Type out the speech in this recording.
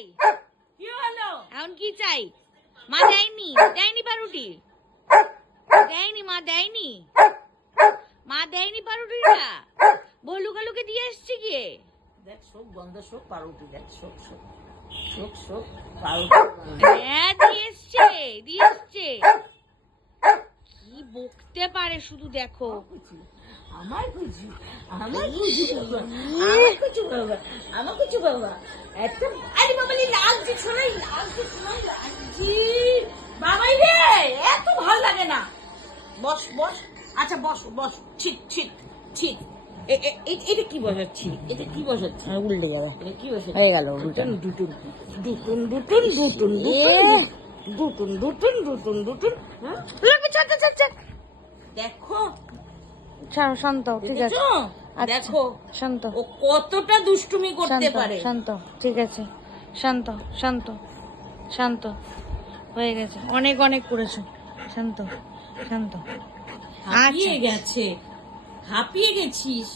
চাই? কি হলো? এখন কি চাই? মা দেয়নি, দেয়নি পাউরুটি, দেয়নি মা, দেয়নি মা, দেয়নি পাউরুটিটা। ভলু কালুকে দিয়ে এসছি গিয়ে। দেখ সব গন্ধ, সব পাউরুটি, দেখ সব সব সব সব পাউরুটি। হ্যাঁ দিয়ে এসছে, দিয়ে এসছে। কি বকতে পারে শুধু দেখো। আমার কুচু, আমার কুচু বাবা, আমার কুচু বাবা, আমার কুচু বাবা। একটা আরে বাবালি লাগছে, শোনাই লাগছে, শোনাই লাগছে। বাবাই রে, এত ভালো লাগে না। বস বস, আচ্ছা বস বস। ছিট ছিট ছিট। এটা কি বসাচ্ছি? এটা কি বসাচ্ছি? উল্টে যাবে, এটা কি বসাচ্ছি? হয়ে গেল। দুটুন দুটুন দুটুন দুটুন দুটুন দুটুন দুটুন দুটুন দুটুন। হ্যাঁ দেখো, শান্ত, ঠিক আছে, দেখেছো? দেখো শান্ত, ও কতটা দুষ্টুমি করতে পারে। শান্ত, ঠিক আছে, শান্ত, শান্ত, শান্ত হয়ে গেছে। অনেক অনেক করেছো, শান্ত, শান্ত। হাঁপিয়ে গেছে, হাঁপিয়ে গেছিস।